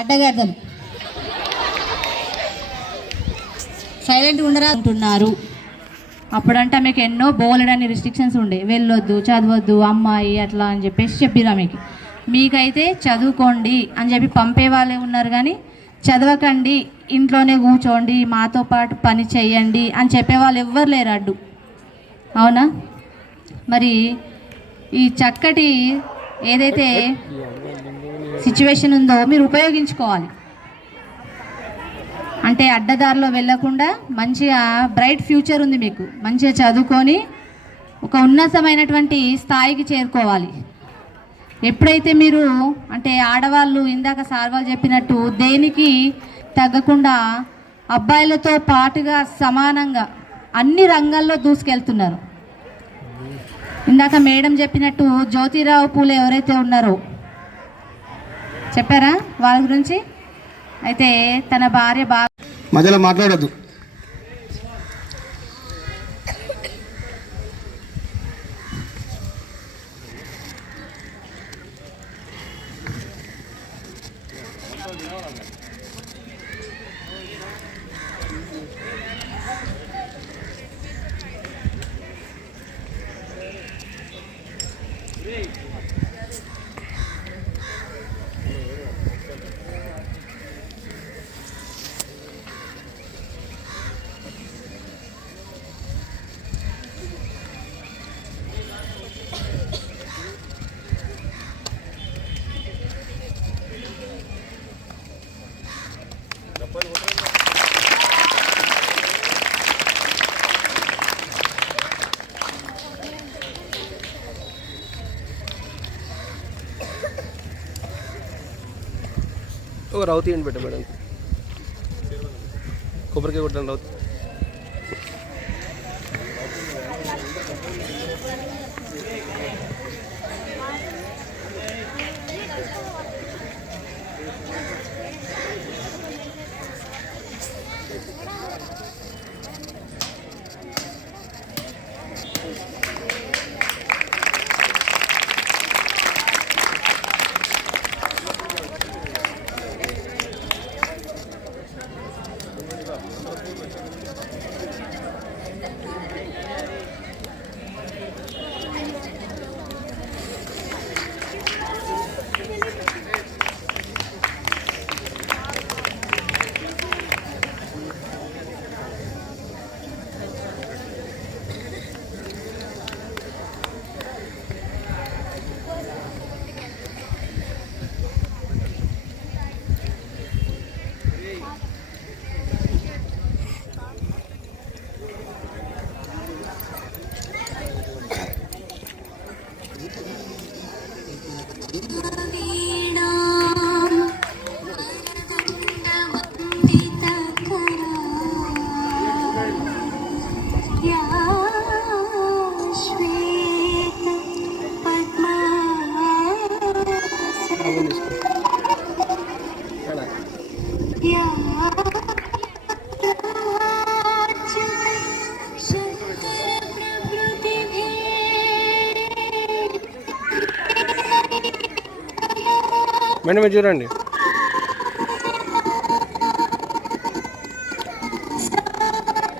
అడ్డగర్థం సైలెంట్గా ఉండరా అంటున్నారు. అప్పుడంటే మీకు ఎన్నో బోలెడని రిస్ట్రిక్షన్స్ ఉండే, వెళ్ళొద్దు, చదవద్దు, అమ్మాయి అట్లా అని చెప్పేసి చెప్పిరా. మీకైతే చదువుకోండి అని చెప్పి పంపే వాళ్ళే ఉన్నారు, కానీ చదవకండి, ఇంట్లోనే కూర్చోండి, మాతో పాటు పని చేయండి అని చెప్పేవాళ్ళు ఎవ్వరు లేరు అడ్డు. అవునా? మరి ఈ చక్కటి ఏదైతే సిచ్యువేషన్ ఉందో మీరు ఉపయోగించుకోవాలి. అంటే అడ్డదారిలో వెళ్ళకుండా మంచిగా బ్రైట్ ఫ్యూచర్ ఉంది మీకు, మంచిగా చదువుకొని ఒక ఉన్నతమైనటువంటి స్థాయికి చేరుకోవాలి. ఎప్పుడైతే మీరు అంటే ఆడవాళ్ళు ఇందాక సార్ వాళ్ళు చెప్పినట్టు దేనికి తగ్గకుండా అబ్బాయిలతో పాటుగా సమానంగా అన్ని రంగాల్లో దూసుకెళ్తున్నారు. ఇందాక మేడం చెప్పినట్టు జ్యోతిరావు పూలే ఎవరైతే ఉన్నారో చెప్పారా వాళ్ళ గురించి? అయితే తన భార్య బాగా మధ్యలో మాట్లాడద్దు. ఒక రౌతి ఏంటి పెట్ట మేడం, కొబ్బరికాయ కొట్టాను రౌతి. మేడం చూడండి.